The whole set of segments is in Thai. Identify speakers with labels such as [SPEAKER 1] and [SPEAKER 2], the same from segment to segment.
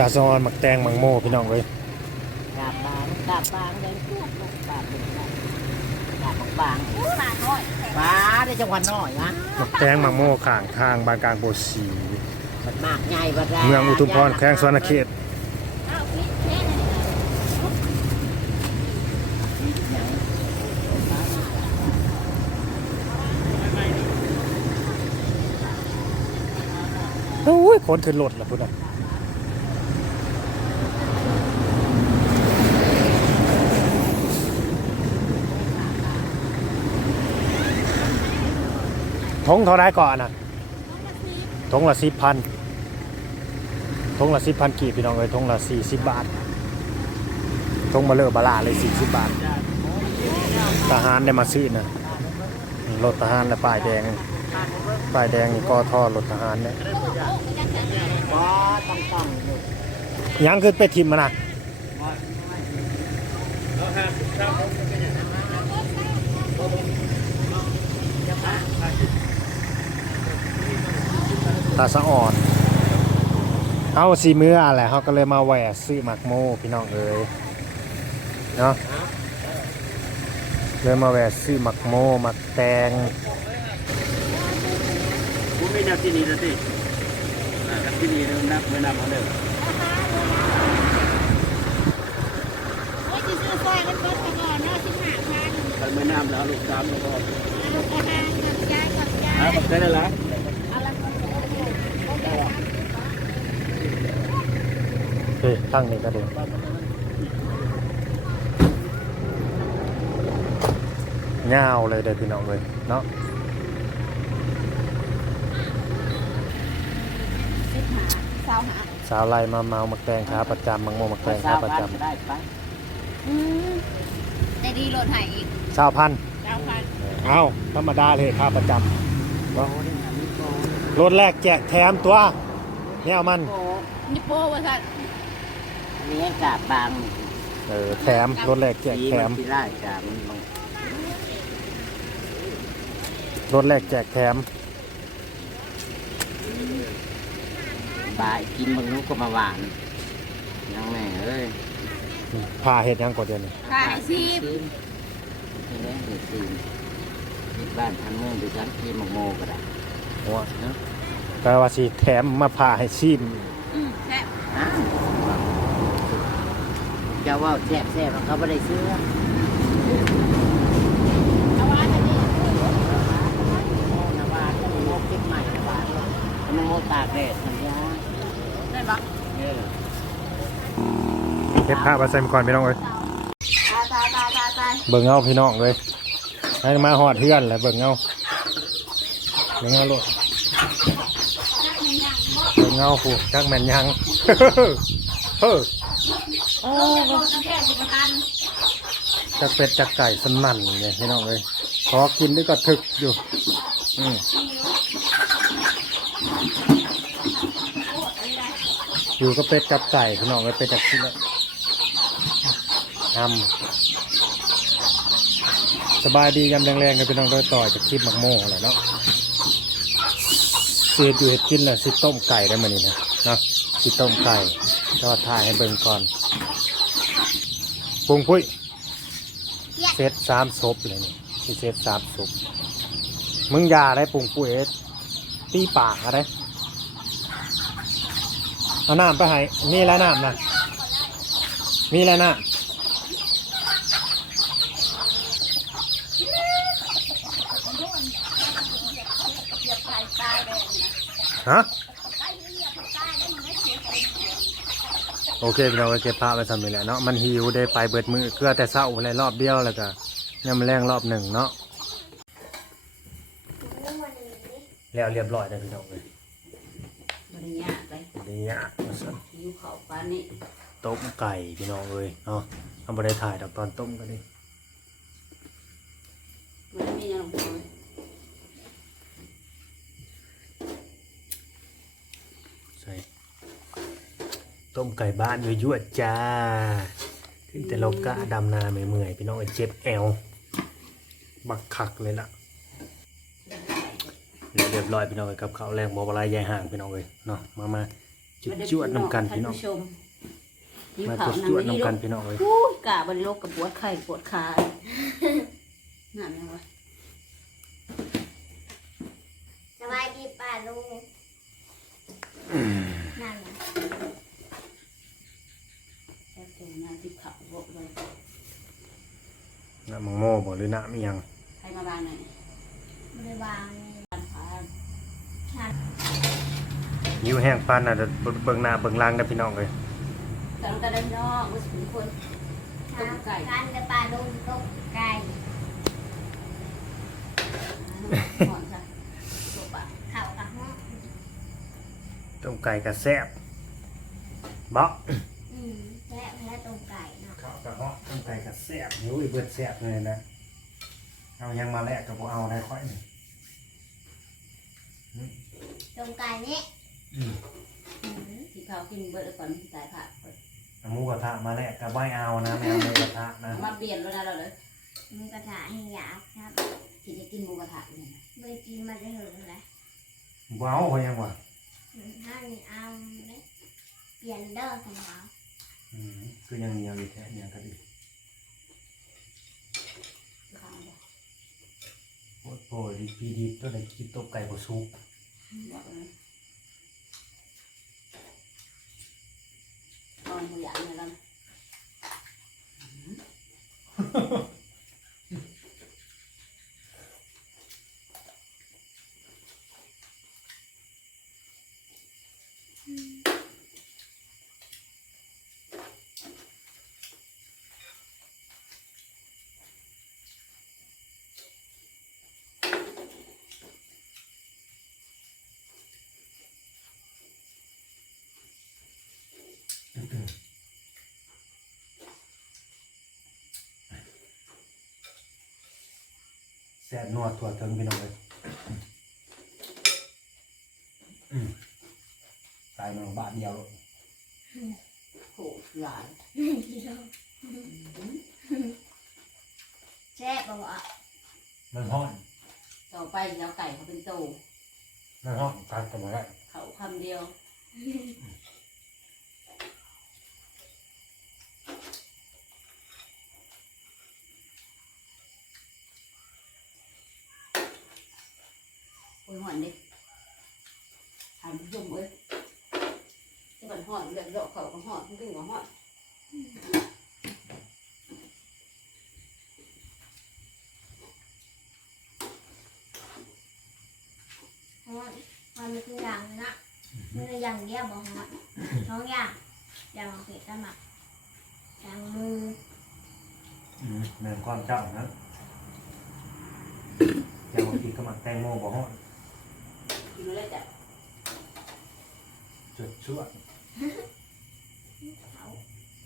[SPEAKER 1] ตาซอนหมักแตงหมักโมพี่น้องเอ้ย
[SPEAKER 2] กาบบางกาบบางเลยพวกลูกกาบเป็นกาบกาบบาง
[SPEAKER 3] ปลาน้อย
[SPEAKER 2] ปลาได้จังหวัดน้อยนะ
[SPEAKER 1] หมักแตงหมักโมข้างทางบานกลางโบสี
[SPEAKER 2] มากใหญ่บัด
[SPEAKER 1] เมืองอุทุมพรแข้งสวรรณเขตโอ้ยคนขึ้นรถแล้วพุ่นน่ะ งเท่าไรก่อนนะทงละสิบพันทงละสิบพันกีบพี่น้องเอ้ยทงละสี่สิบบาททงมาเลอบาลาเลยสี่สิบบาท ทหารได้มาซื้อนะรถทหารและป้ายแดงป้ายแดงนี่ก็ท่อรถทหารเนี่ย
[SPEAKER 2] ยั
[SPEAKER 1] งคือไปทิมมานะ ตาสะอ่อนเอาสีมืออะไรเขาก็เลยมาแหวะซื้อหมักโมพี่น้องเอ๋ยเนาะเลยมาแหวะซื้อหมักโมหมักแตง
[SPEAKER 4] ผมไม่นับที่นี่แล้วสิอ่านับที่นี่เริ่มนับไม่นับเอาเด้อ
[SPEAKER 3] โอ้ยจะซื้อซอยมันเบิดไปก่อนเนาะสิบห้าพัน
[SPEAKER 4] ใครไม่นับแล้วลูกสามแล้วก็
[SPEAKER 3] ลูกกระหางกับยายกับยา
[SPEAKER 4] อ่าย
[SPEAKER 3] เคเฮ้
[SPEAKER 1] ยตั้งนี่ก็ดีเงาวเลยเด้อพี่น้องเลยเนาะ
[SPEAKER 3] สิบห้าเศร้าหา
[SPEAKER 1] สาวไล่มาเมาหมักแตงขาประจำหมักโมหมักแตงขาประจ
[SPEAKER 2] ได้ไป
[SPEAKER 3] อืมได้ดีโหลดใหายอีกำ
[SPEAKER 1] สาวพัน
[SPEAKER 3] เก้าพัน
[SPEAKER 1] เอาธรรมดาเลยขาประจ
[SPEAKER 2] โอ้นี่นะมีโปำ
[SPEAKER 1] รถแรกแจกแถมตัวเนี่ยเอามัน
[SPEAKER 2] โป
[SPEAKER 3] นี่โป้ว่าสัตว์
[SPEAKER 2] มีให้กาบบาง
[SPEAKER 1] เออแถมรถแรกแจก
[SPEAKER 2] สี
[SPEAKER 1] แถ
[SPEAKER 2] มั
[SPEAKER 1] ม
[SPEAKER 2] นสีไล่กาบมันบาง
[SPEAKER 1] รถแรกแจกแถม
[SPEAKER 2] บายกินบางลูกก็มาหวานยังแม่เอ้ย
[SPEAKER 1] พาเห็ดหยังก่อนเดียวนี้
[SPEAKER 3] ขายสิบ
[SPEAKER 2] นี่แหละเด็กซีบ้านทางเมืองดิฉันที่มังโมก็ได้
[SPEAKER 1] หัวแปลว่าสิแถมมาพาให้ชิม
[SPEAKER 3] อืมแซ่บ
[SPEAKER 2] อ้าวเจ้าว่าแซ่บแซ่บเขาไม่ได้ซื้อ
[SPEAKER 3] เอาไว้จะดี
[SPEAKER 2] นาวาก็มีโมกิดใหม่นาวามันโมตากแดดสัญญา
[SPEAKER 3] ได้ปะ
[SPEAKER 2] เออ
[SPEAKER 1] เฮ็ดผ้ามาใส่มาก่อนพี่น้องเอ้ย
[SPEAKER 3] ตายตายตายตายตาย
[SPEAKER 1] เบิ่งเอาพี่น้องเลยให้มาหอดเพื่อนแหละเบิ่งเอา เบิ่งเอาโลดเงเอาผู้จักแม่นยังเฮ้อ
[SPEAKER 3] โอ้โห
[SPEAKER 1] จักเป็ดจักไก่สนั่นเนี่ยพี่น้องเลยขอกินด้วยก็ถึกอยู่ อืมอยู่ก็เป็ดกับไก่พี่น้องเลยเป็ดจากที่ละทำสบายดียำแรงๆกันพี่น้องโดยต่อจากคลิปมักโม่อะไรเนาะ สียอยู่เห็ดกินแหละสิต้มไก่ได้มานี่นะเนาะสิต้มไก่ทอดถ่ายให้เบิ่งก่อนปรุงพุ้ยเซตสามศพเลยนี่ที่เซตสามศพมึงอยาได้ปรุงปุ๋ยตีปากอะไรเอาน้ำไปให้มีแล้วน้ำนะมีแล้วน้ำ ฮะโอเคเราไปเก็บผ้าไปทำนี่แหละเนาะมันหิวได้ไปเบิดมือเกลือแต่เศร้าอะไรรอบเดียวแล้วก็ยังมาแรงรอบหนึ่งเนาะแล้วเรียบร้อยแล้วพี่น้องเลย
[SPEAKER 2] บริญญาไป
[SPEAKER 1] นี่ยากมาสั่น
[SPEAKER 2] หิวเขาปานนี้
[SPEAKER 1] ต้มไก่พี่น้องเลยเนาะทำบได้ถ่ายดอกตอนต้มก็ได้
[SPEAKER 2] มันมีอย่างพอ
[SPEAKER 1] ใส่ต้มไก่บ้านยั่วๆจ้า ขึ้นแต่เรากะดำนาเมื่อยๆพี่น้องเอ้ยเจ็บแอวบักคักเลยล่ะแล้วเรียบร้อยพี่น้องเอ้ยกับข้าวแรงบอบลายยายห่างพี่น้องเลยเนาะมามาจุดจวดน้ำกันพี่น้อง
[SPEAKER 3] ท่าผู้ชมหิว
[SPEAKER 1] มา
[SPEAKER 3] ข้าว
[SPEAKER 1] จุด
[SPEAKER 3] นั่
[SPEAKER 1] จ
[SPEAKER 3] ง
[SPEAKER 1] วด
[SPEAKER 3] นี่
[SPEAKER 1] น้ำ
[SPEAKER 3] ลู
[SPEAKER 1] กัน
[SPEAKER 3] ก
[SPEAKER 1] พี่น้องเลย
[SPEAKER 3] อู้ยกะบริโลกกับปวดไข้ปวดขานั่นไงวะ
[SPEAKER 5] สบายดีป่าลุง นั่นน่ะ
[SPEAKER 3] แค่ตัวนั้นที่ขับรถเลย
[SPEAKER 1] น้ำมังโม่บ่หรือน้ำอีหยัง
[SPEAKER 3] ให้มาบ้านหน่อย
[SPEAKER 5] บริวาร
[SPEAKER 3] บ้านพาน
[SPEAKER 5] ฉัน
[SPEAKER 1] ยิ้วแห้งปานน่ะเดี๋ยวเบิ่งหน้าเบิ่งหล่างได้อพี่น้องเลย
[SPEAKER 3] แต่เราก็ได้นอกว่าสิคน ต้มไก่
[SPEAKER 5] กันกับป่าลุงต้มไก่
[SPEAKER 3] หอนจ้ะตัวปะ
[SPEAKER 5] ข้าวกับห้อง
[SPEAKER 1] ต้มไก่กระแซ่บบ่
[SPEAKER 5] อืมแซ่บและต้มไก่เนาะ
[SPEAKER 1] ข้าวกระเพาะต้มไก่กระแซ่บหิวอีเบิดแซ่บเลยนะเอายังมาแลกกับบ่เอาได้ค่อยนี่
[SPEAKER 5] ต้มไก่นี่
[SPEAKER 1] อืม
[SPEAKER 5] อืม
[SPEAKER 3] ที่เขากินเบิร์ดก่อนที่ตายผ่า
[SPEAKER 1] เอาหมูกระทะมาแลกกับไม่เอานะไม่เอาหมูกระทะนะ
[SPEAKER 3] มาเปลี่ยนแล้วนะเราเลย
[SPEAKER 5] หมันกระถาให้ยากครับ
[SPEAKER 3] ที่จะกินหมูกระทะเนี่ย
[SPEAKER 5] ไม่กินมาได้เหรอเลย
[SPEAKER 1] บ่เอาเขายังวะ
[SPEAKER 5] อืมถ้ามีเอาเลยเปลี่ยนเด้อสมอง
[SPEAKER 1] อืมคือยังเหนียวอยู่แท้ยังก็ดี
[SPEAKER 3] ข้าวบอก
[SPEAKER 1] โอ้โหดีพีดีตัวไหนกินต้มไก่บ่สุก
[SPEAKER 3] บอกเลยนอนมือหยาเนี่ยแล้ว
[SPEAKER 1] แซ่บนัวถั่วเทิงพี่น้องเลยอืมตายมาบาทเดียวเลย
[SPEAKER 3] โหหลาย
[SPEAKER 5] แซ่บบอกว่า
[SPEAKER 1] มันห้อน
[SPEAKER 3] ต่อไปแล้วไก่เขาเป็นโต
[SPEAKER 1] มันห้อนตายกันมาแล้ว
[SPEAKER 3] เขาคำเดียว โอ้ยหอนดิอ่านผู้ชมเอ้ยที่มันหอนแบบเลาะเขาก็หอนขึ้นก็หอน
[SPEAKER 5] เพราะว่า มันมีคืออย่างนะมืออย่างเดียวบอกว่าท้องอย่างอย่างเผ็ดกันมาอย่างมือ
[SPEAKER 1] อืมแม่นความเจ้านะอย่ามากินกับหมักแตงโมบ่ห้อน
[SPEAKER 3] กินแล้วจ้ะ
[SPEAKER 1] จุดชั่ว
[SPEAKER 5] เขา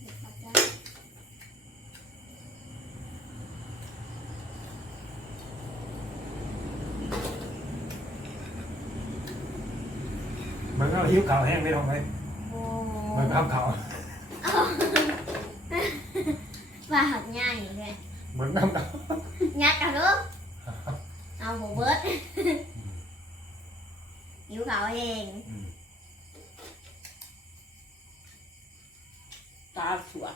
[SPEAKER 5] เด็กเขาจะ
[SPEAKER 1] มันก็ หิวข้าวแห้งไม่ต้องเลย
[SPEAKER 5] โอ้
[SPEAKER 1] มันข้าวขาว
[SPEAKER 5] ว่าหักง่ายเลย
[SPEAKER 1] เหมือนน้ำดาว
[SPEAKER 5] งัดกันลูกเอาหัวเบิร์ดหิวเขาเอง
[SPEAKER 1] อืม
[SPEAKER 3] ตาสวด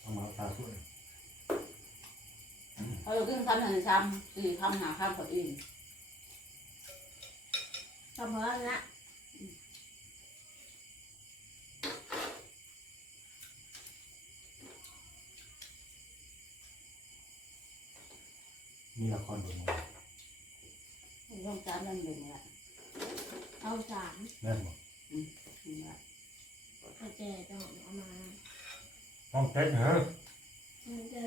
[SPEAKER 1] เอามาตาสวย
[SPEAKER 3] เขา จะขึ้นคำหนึ่งคำสี่คำหาคำเขาอื่น
[SPEAKER 5] เฉพาะนะ
[SPEAKER 1] มีละครดูมา
[SPEAKER 3] ต้องการนั่นหนึ่งละ
[SPEAKER 5] เอาสาม
[SPEAKER 1] แม่นบ่
[SPEAKER 3] หนึ่งละ
[SPEAKER 5] กระเจจะหอมเอามา
[SPEAKER 1] ห้องเต็นเหรอ
[SPEAKER 5] มันจะ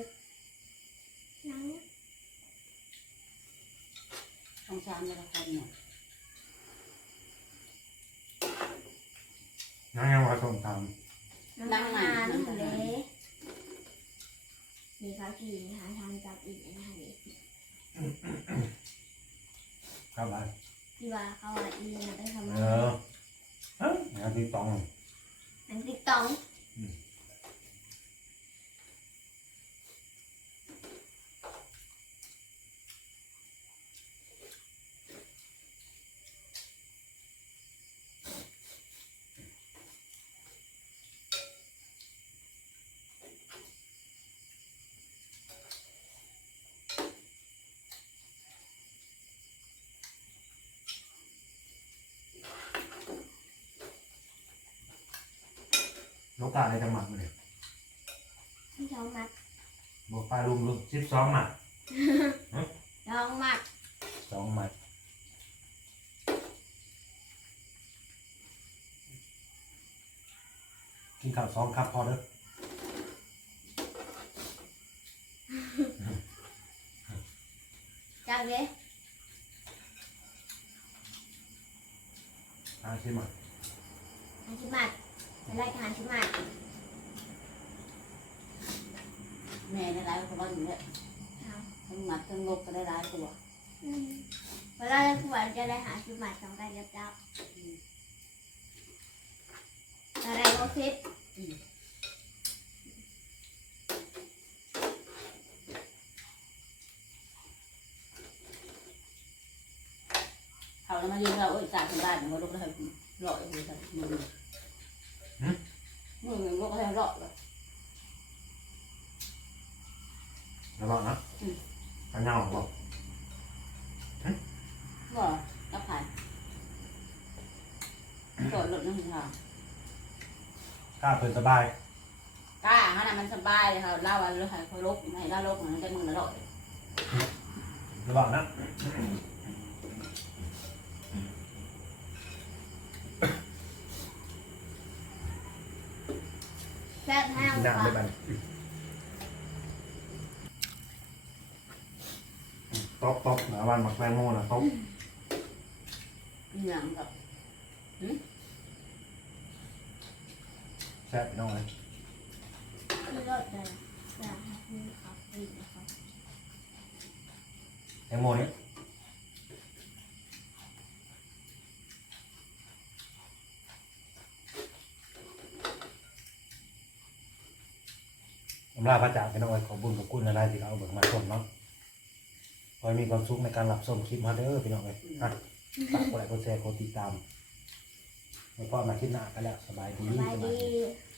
[SPEAKER 5] นั่ง
[SPEAKER 3] ต้องการนั่นละคนเนี่ย
[SPEAKER 1] นั่งยังว่าส้มต
[SPEAKER 5] นั่งมานั่งเลยมีเขาขี่หาทางจับอีกนะคะนี่ำ
[SPEAKER 1] ครับไป
[SPEAKER 5] ที่ว่าเขาว่าอีนะได้ทำ
[SPEAKER 1] เออเอ้างานที่ตอง
[SPEAKER 5] อันติ๊กตอ ง
[SPEAKER 1] โลกาอะไรจะหมักมาเนี่ย
[SPEAKER 5] ที่สองมัด
[SPEAKER 1] บอกปลาลุงลุงสิบสองหมัด
[SPEAKER 5] สองมัด
[SPEAKER 1] สองหมัดกินข้าวสองครับพอเด้อ
[SPEAKER 5] จากเด้
[SPEAKER 1] อาชิมอะ
[SPEAKER 5] หาชิมัด เป็นไรหาชิมัด
[SPEAKER 3] แม่ได้ร้ายเขาบ้านอยู่เนี่ย
[SPEAKER 5] เอา
[SPEAKER 3] ทั้งหมัดทั้งงกก็ได้ร้ายตัว
[SPEAKER 5] อืมเวลาเราขวดจะได้หาชิมัดสองกันยับยับอะไรก็คิด
[SPEAKER 3] เขาแล้วมายืนเราโอ้ยจากที่บ้านมาลูกได้หล่ออยู่แต่มือมือลูกก็ได้หล่อเลย
[SPEAKER 1] ระวังนะกันเงาบอก
[SPEAKER 3] ก็รับผ่านกดรถนั่งทาง
[SPEAKER 1] กล้าเปิดสบาย
[SPEAKER 3] กล้าฮะนะมันสบายเลยค่ะเล่าวันเลยค่ะเขาลกให้เล่าลกมันจะมือละหล่อ
[SPEAKER 1] ระวังน
[SPEAKER 5] แซ่บห้าง
[SPEAKER 1] กิน
[SPEAKER 5] กว่า
[SPEAKER 1] น้ำด้วยมันตบตบนะวันหมักแตงโมนะตบ
[SPEAKER 3] อย่างกับ
[SPEAKER 1] แซ่บน้องเลย
[SPEAKER 5] คือรสเลยจะให้เขาปีนนะครับ
[SPEAKER 1] แตงโมนี่ อำลาพระจากพี่น้องไว้ขอบุญขอบคุณอะไรที่เราเอาเบิกมาส่งเนาะขอให้มีความสุขในการรับชมคลิปมาเด้อพี่น้องเลยอะฝากกดไลค์กดแชร์กดติดตามแล้พอมาคลิปหน้ากันแล้วสบายดี
[SPEAKER 5] สบาย
[SPEAKER 1] สบาย
[SPEAKER 5] ดี
[SPEAKER 1] ดี